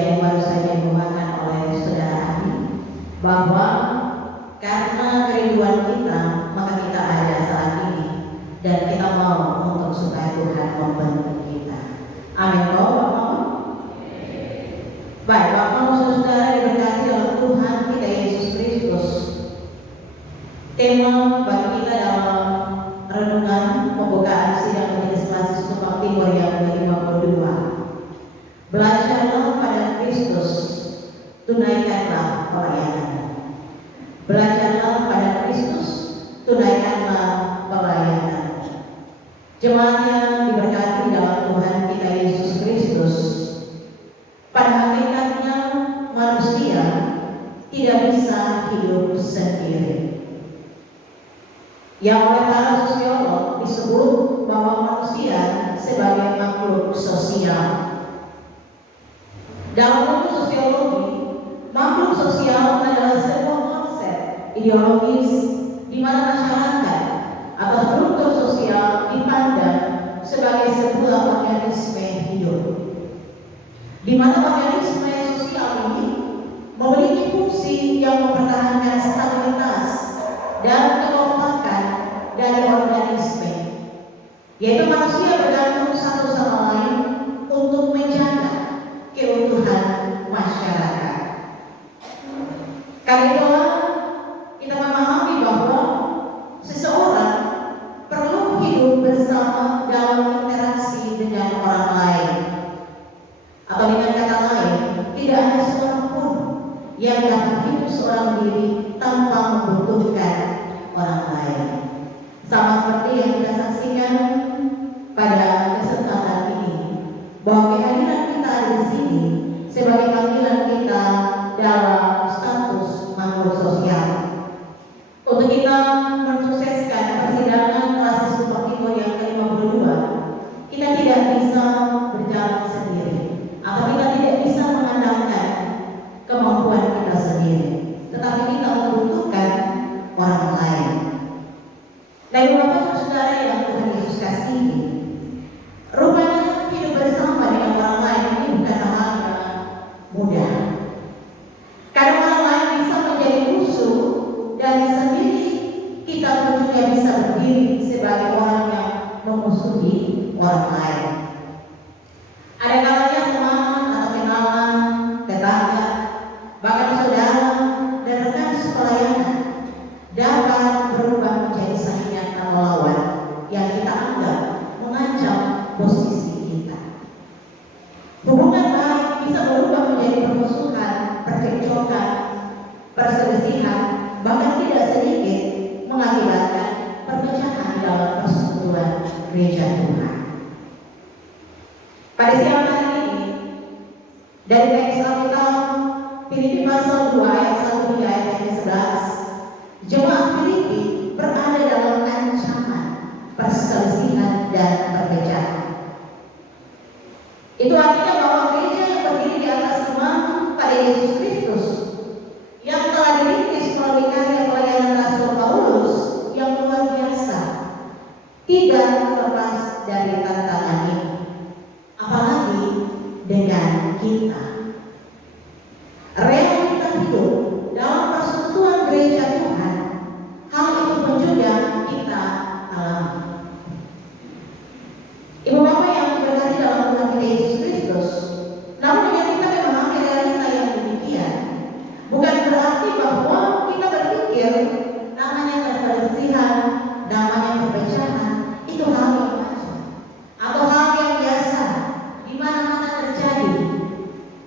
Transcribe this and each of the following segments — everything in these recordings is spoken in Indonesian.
yang baru saja dibawakan oleh saudara Adi, bahwa karena kerinduan kita maka kita ada saat ini, dan kita mau untuk supaya Tuhan membentuk kita. Amin. Baik, Bapak saudara diberkati oleh Tuhan kita Yesus Kristus. Tema bagi kita dalam renungan pembukaan sidang Majelis Mahasiswa Tumpang Timur yang ke-52. Belajarlah pada Kristus, tunaikanlah pelayanan. Belajarlah pada Kristus, tunaikanlah pelayanan. Jemaat yang diberkati dalam Tuhan kita Yesus Kristus, pada hakikatnya manusia tidak bisa hidup sendiri. Yang oleh para sosiolog disebut bahwa manusia sebagai makhluk sosial. Dalam ilmu sosiologi, makhluk sosial adalah sebuah konsep ideologis di mana masyarakat atau struktur sosial dipandang sebagai sebuah organisme hidup, di mana organisme sosial ini memiliki fungsi yang mempertahankan stabilitas dan kekompakan dari organisme, yaitu manusia bergantung satu sama lain untuk menjaga keutuhan masyarakat. Karena itulah kita memahami bahwa seseorang perlu hidup bersama dalam interaksi dengan orang lain. Atau dengan kata lain, tidak ada seorang pun yang dapat hidup seorang diri tanpa membutuhkan orang lain. Sama seperti yang kita saksikan pada kesempatan ini, bahwa kehadiran kita ada di sini sebagai panggilan kita dalam status makhluk sosial. Untuk kita mensukseskan persidangan kelas Tumpang Timur yang ke-52, kita tidak bisa berjalan sendiri, atau kita tidak bisa mengandalkan kemampuan kita sendiri, tetapi kita membutuhkan orang lain. Nah, Bapak saudara yang Tuhan Yesus kasihi, rupanya hidup bersama dengan orang lain ini bukan hal yang mudah. Karena orang lain bisa menjadi musuh, dan sendiri kita pun juga bisa berdiri sebagai orang yang memusuhi orang lain. Ada kalanya teman atau kenalan, tetangga, bahkan saudara dan rekan sepelayanan dapat berubah menjadi saingan atau lawan yang kita anggap mengancam posisi kita. Hubungan baik bisa berubah menjadi permusuhan, percekcokan, perselisihan, bahkan tidak sedikit mengakibatkan perpecahan dalam persekutuan gereja Tuhan. Pada siang hari ini, dari teks Alkitab Filipi pasal 2 ayat 1 hingga ayat 11, jemaat Filipi berada dalam ancaman perselisihan dan perpecahan. Itu artinya bahwa gereja yang berdiri di atas iman pada Yesus Kristus, yang telah dirintis melalui karya pelayanan Rasul Paulus yang luar biasa, tidak terlepas dari tantangan ini. Apalagi dengan kita. Realita hidup dalam persekutuan gereja Tuhan, hal itu pun juga kita alami. Ibu bapak yang diberkati dalam Tuhan kita Yesus Kristus, namun yang kita memahami realita yang demikian bukan berarti bahwa kita berpikir namanya perselisihan, namanya perpecahan itu hal yang wajar atau hal yang biasa di mana-mana terjadi.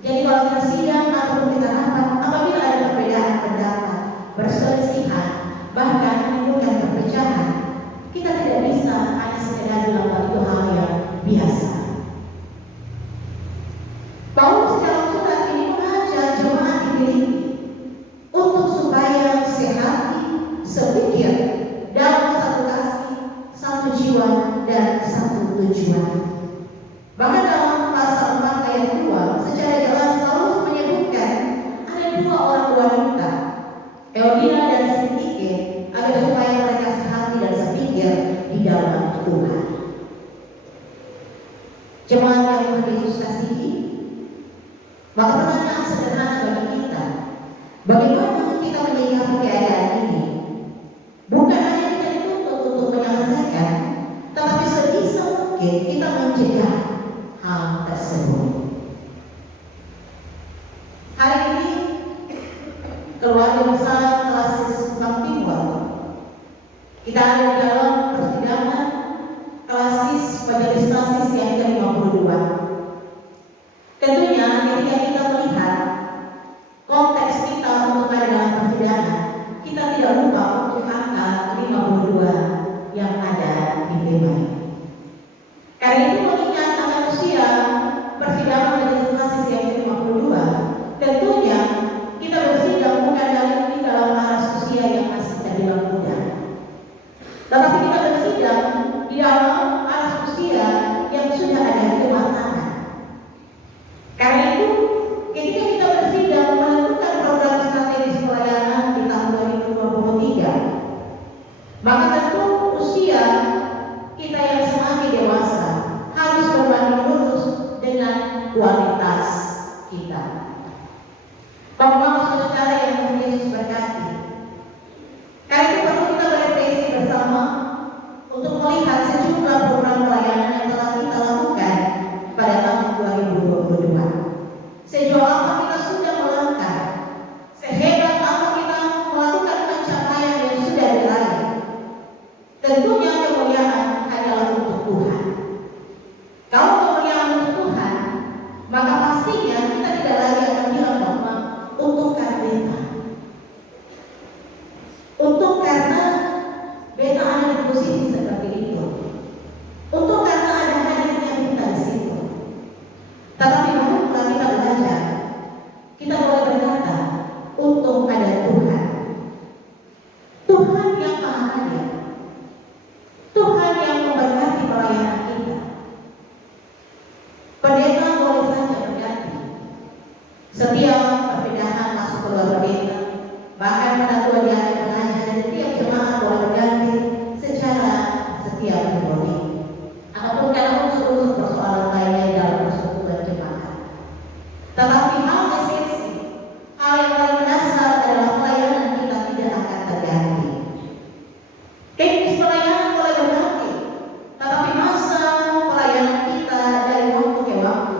Jadi kalau kita sidang ataupun kita rapat, apabila ada perbedaan pendapat, perselisihan, bahkan menimbulkan perpecahan, kita tidak bisa hanya sekedar bilang bahwa itu hal yang biasa. Paulus dalam surat ini mengajak jemaat di Filipi untuk supaya sehati, sepikir, dalam satu kasih, satu jiwa, dan satu tujuan. Bahkan dalam pasal 4 ayat 2 secara jelas Paulus menyebutkan ada dua orang wanita, Euodia dan Sintike, agar supaya mereka sehati dan sepikir di dalam Tuhan. Jemaat yang Tuhan Yesus kasihi, Maka pertanyaan sederhana bagi kita, bagaimana kita menyikapi keadaan ini? Bukan hanya kita dituntut untuk menyelesaikan, tetapi sebisa mungkin kita mencegah hal tersebut. Hari ini keluarga besar Klasis Bank Timur, kita ada di dalam persidangan Klasis Majelis Klasis yang ke-52. Tentunya ketika kita melihat konteks kita untuk ada dalam persidangan, kita tidak lupa untuk angka 52 yang ada di tema ini. Karena itu mengingat akan usia persidangan Majelis Klasis yang ke-52, tentunya kita bersidang bukan dalam aras usia yang masih terbilang muda, tetapi kita bersidang di dalam aras usia yang sudah ada kematangan. Karena itu, ketika kita bersidang menentukan program strategis pelayanan di tahun 2023, maka tentu usia kita yang semakin dewasa harus berbanding lurus dengan kualitas kita. Bapak-bapak saudara yang Tuhan Yesus berkati, karena itu perlu kita berefleksi bersama untuk melihat sejumlah program pelayanan yang telah kita lakukan pada tahun 2022. Sejauh apa kita sudah melangkah, sehebat apa kita melakukan pencapaian yang sudah diraih. Tentunya kemuliaan hanyalah untuk Tuhan. Kalau kemuliaan untuk Tuhan, maka pastinya kita tidak lagi akan bilang bahwa untuk karena beta ada di posisi seperti itu, untuk karena ada hadirnya kita di situ. Tetapi barulah kita belajar, kita boleh berkata untuk ada Tuhan, Tuhan yang maha hadir, Tuhan yang memberkati pelayanan kita. Pendeta boleh saja berganti, setiap perpindahan masuk keluar pendeta, bahkan pada tua di akhir pengajar, dan setiap jemaat boleh berganti secara setiap minggu, ataupun karena unsur-unsur persoalan lainnya dalam persekutuan jemaat. Tetapi hal esensi, hal yang paling mendasar adalah pelayanan kita tidak akan terganti. Teknis pelayanan boleh berganti, tetapi masa pelayanan kita dari waktu ke waktu,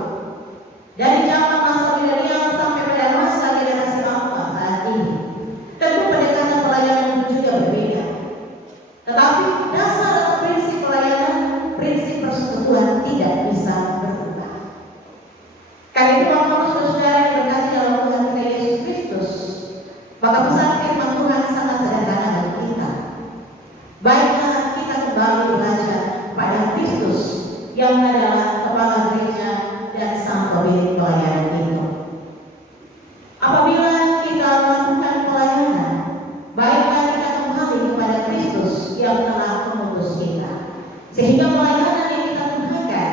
dari zaman masa milenial sampai pada masa generasi alfa saat ini, tentu pendekatan pelayanan juga berbeda. Tetapi dasar atau prinsip pelayanan, prinsip persekutuan tidak bisa berubah. Karena itu Bapak saudara yang berkati dalam Tuhan kita Yesus Kristus, maka pesan firman Tuhan sangat sederhana bagi kita. Baiklah kita kembali belajar pada Kristus yang adalah kepala gereja dan sang pemilik pelayanan itu. Apabila kita melakukan pelayanan, baiklah kita kembali kepada Kristus yang telah mengutus kita, sehingga pelayanan yang kita tunjukkan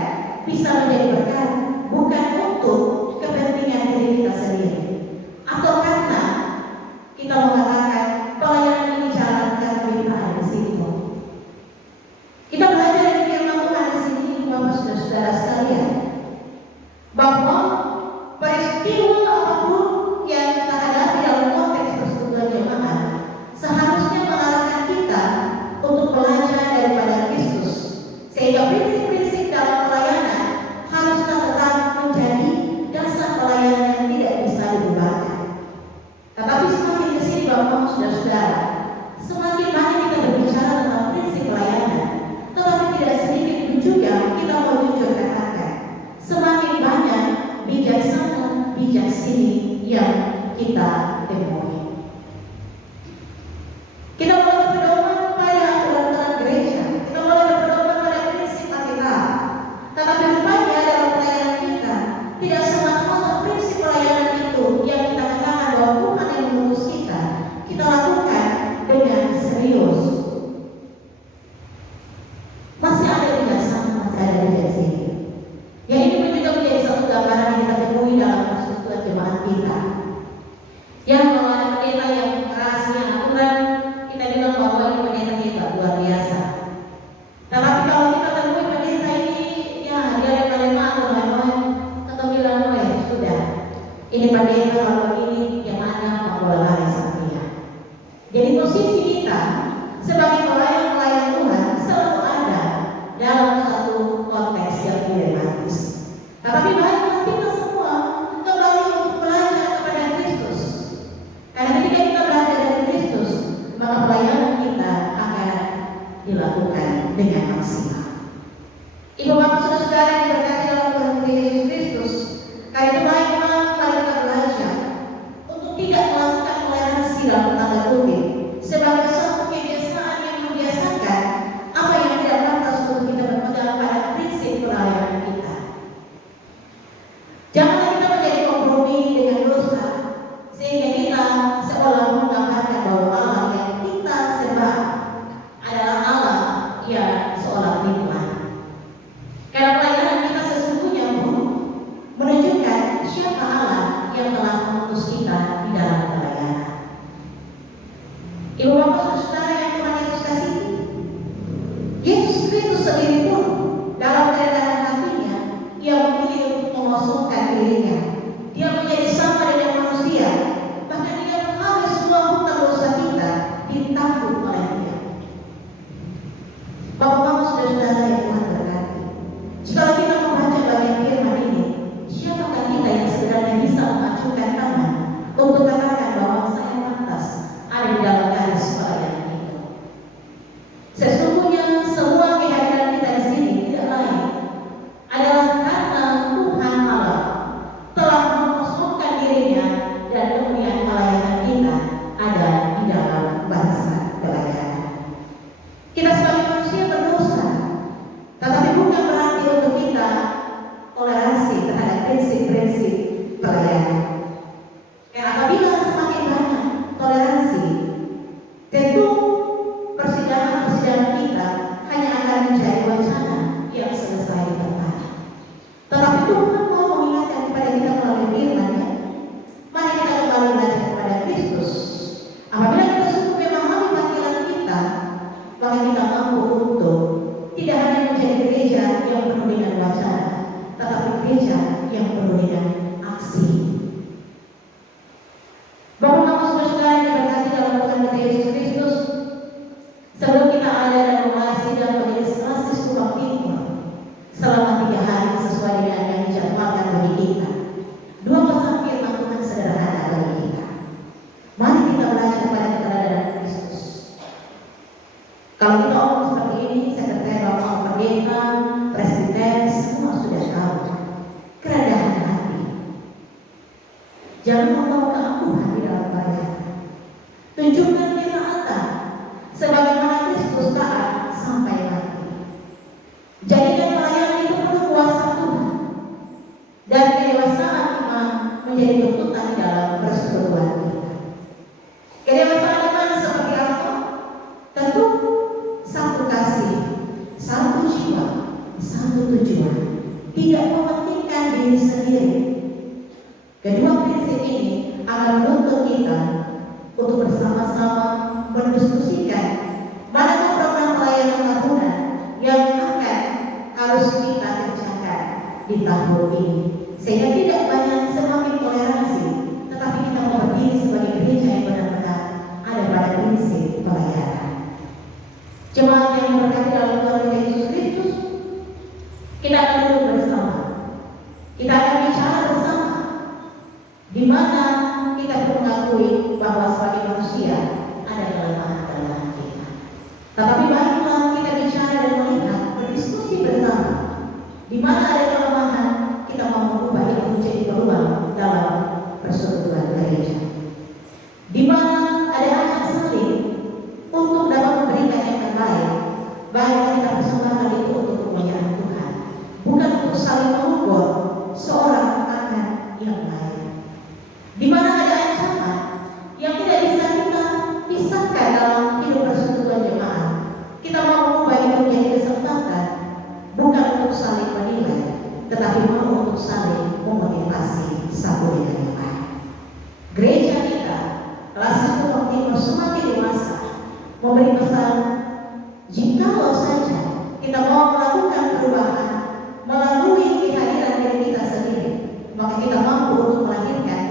bisa menjadi berkat, bukan untuk kepentingan diri kita sendiri, atau karena kita mengatakan pelayanan ini jalankan kita ada di situ. Kita belajar dari firman Tuhan di sini, Bapak saudara sekalian, bahwa peristiwa apapun yang kita hadapi dalam konteks persekutuan jemaat seharusnya mengarahkan kita untuk belajar daripada Kristus, sehingga prinsip-prinsip dalam pelayanan haruslah tetap menjadi dasar pelayanan yang tidak bisa diubahkan. Tetapi semakin kesini Bapak saudara-saudara, semakin banyak kita berbicara tentang prinsip pelayanan, tetapi tidak sedikit juga kita mau jujur katakan, semakin banyak bijaksana bijaksini yang kita temui. Kita boleh berpedoman pada aturan-aturan gereja, kita boleh berpedoman pada prinsip Alkitab, tetapi rupanya dalam pelayanan kita tidak semata-mata prinsip pelayanan itu yang kita katakan bahwa Tuhan yang mengutus kita lakukan dengan serius. Masih ada bijaksana, masih ada bijaksini. Yang ini juga menjadi satu gambaran yang kita temui dalam persekutuan jemaat kita, yang mengadakan Ini pendeta kalau ini yang ada mengelola Satria. Jadi posisi kita sebagai pelayan-pelayan Tuhan selalu ada dalam satu konteks yang dilematis. Tetapi baiklah kita semua kembali untuk belajar kepada Kristus. Karena ketika kita belajar dari Kristus, maka pelayanan kita akan dilakukan dengan maksimal. Ibu bapak saudara yang diberkati dalam Tuhan Yesus Kristus, karena itu baiklah mari kita belajar untuk tidak melakukan toleransi dalam tanda kutip sebagai suatu kebiasaan yang membiasakan apa yang tidak pantas untuk kita berpegang pada prinsip pelayanan kita. Janganlah kita menjadi kompromi dengan dosa sehingga kita seolah menggambarkan bahwa Allah yang kita sembah adalah Allah yang seolah nikmat. Karena pelayanan kita sesungguhnya pun menunjukkan siapa Allah yang telah mengutus kita di dalam pelayanan. Ibu bapak saudara yang Tuhan Yesus kasihi, Yesus Kristus sendiri pun dalam kerendahan hatinya, ia memilih untuk mengosongkan dirinya. Dia menjadi sama dengan manusia, bahkan dia menghabis semua hutang dosa kita ditanggung oleh Dia. Bapak-bapak saudara-saudara yang Tuhan berkati, jika kita membaca bagian firman ini, siapakah kita yang sebenarnya bisa mengacukan tangan untuk katakan bahwa saya pantas ada di dalam garis pelayanan itu? Sesungguhnya semua kehadiran kita di sini tidak lain adalah karena Tuhan Allah telah mengosongkan dirinya dan kemudian pelayanan kita ada di dalam barisan pelayanan. Kita sebagai manusia berdosa, tetapi bukan berarti untuk kita toleransi terhadap prinsip-prinsip pelayanan. Karena apabila semakin banyak toleransi, tentu persidangan-persidangan kita hanya akan menjadi wacana yang selesai di tempat. Tetapi Tuhan mau mengingatkan kepada kita melalui firman-Nya, mari kita kembali belajar kepada Kristus. Apabila kita sungguh memahami panggilan kita, maka kita mampu untuk tidak hanya menjadi gereja yang penuh dengan wacana, tetapi gereja yang penuh dengan aksi. Bapak-bapak saudara yang diberkati dalam Tuhan kita Yesus Kristus, sebelum kita ada dan memulai sidang majelis klasis Tumpang Timur selama 3 hari sesuai dengan yang dijadwalkan bagi kita, 2 pasal firman Tuhan sederhana bagi kita. Mari kita belajar pada keberadaan Kristus. Kalau kita omong seperti ini, sekretariat Bapak Pendeta, Presiden, semua sudah tahu. Kerendahan hati. Jangan membawa keangkuhan di dalam pelayanan. Tunjukkan ketaatan sebagaimana Kristus taat sampai mati. Jadikan pelayanan itu penuh kuasa Tuhan dan kedewasaan iman menjadi tuntutan di dalam persekutuan kita. Kedewasaan iman seperti apa? Tentu satu kasih, satu jiwa, satu tujuan, tidak mementingkan diri sendiri. Kedua prinsip ini akan menuntut kita untuk bersama-sama mendiskusikan manakah program pelayanan tahunan yang akan harus kita kerjakan di tahun ini, sehingga tidak banyak semakin toleransi, tetapi kita mau berdiri sebagai gereja yang benar-benar ada pada prinsip pelayanan. Jemaat yang diberkati dalam Tuhan Yesus Kristus, kita akan duduk bersama, kita akan bicara bersama, di mana kita mengakui bahwa sebagai manusia ada kelemahan dalam kita. Tetapi baiklah kita bicara dan melihat, berdiskusi bersama, di mana ada kelemahan, kita mau mengubah itu menjadi peluang dalam persekutuan gereja. Di mana ada ajak saling untuk dapat memberikan yang terbaik, baiklah kita persembahkan itu untuk kemuliaan Tuhan, bukan untuk saling mengukur seorang akan yang lain. Di mana ada ancaman yang tidak bisa kita pisahkan dalam hidup persekutuan jemaat, kita mau mengubah itu menjadi kesempatan, bukan untuk saling menilai, tetapi mau untuk saling memotivasi satu dengan yang lain. Gereja kita, Klasis Tumpang Timur semakin dewasa, memberi pesan, jikalau saja kita mau melakukan perubahan melalui kehadiran diri kita sendiri, maka kita mampu untuk melahirkan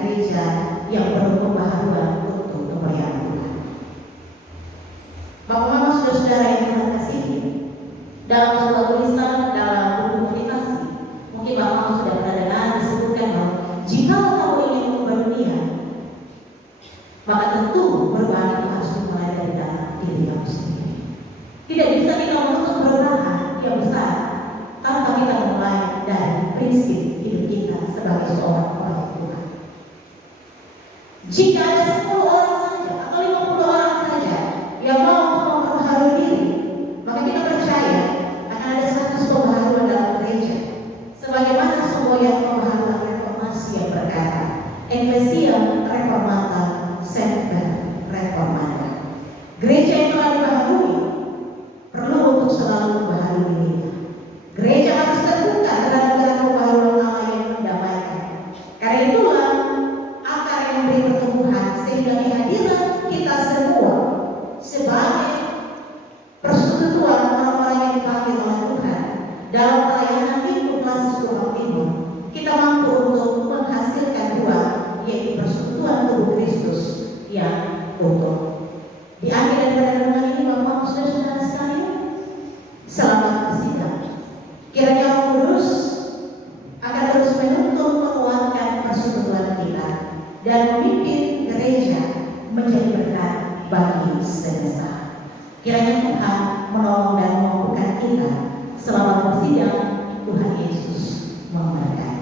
maka tentu perubahan itu harus dimulai dari dalam diri kamu sendiri. Tidak bisa kita menuntut perubahan yang besar tanpa kita mulai dari prinsip hidup kita sebagai seorang orang Tuhan. Jika ada 10 orang saja atau 50 orang saja yang mau untuk memperbaharui diri, maka kita percaya akan ada 100 pembaharuan dalam gereja. Sebagaimana semboyan pembaharuan reformasi yang berkata, Ecclesia Reformata Semper Reformanda. Gereja yang telah dibaharui perlu untuk selalu membaharui dirinya. Gereja harus terbuka terhadap gerak pembaharuan Allah yang mendamaikan. Karena itulah akar yang memberi pertumbuhan, sehingga kehadiran kita semua sebagai persekutuan orang-orang yang dipanggil oleh Tuhan dalam pelayanan Minggu Klasik Rumah Timur, kita mampu untuk menghasilkan buah, yaitu persekutuan tubuh Kristus yang utuh. Di akhir daripada renungan ini, Bapak Ibu Saudara sekalian, selamat bersidang. Kiranya Roh Kudus akan terus menuntun menguatkan persekutuan kita dan memimpin gereja menjadi berkat bagi semesta. Kiranya Tuhan menolong dan memampukan kita. Selamat bersidang. Tuhan Yesus memberkati.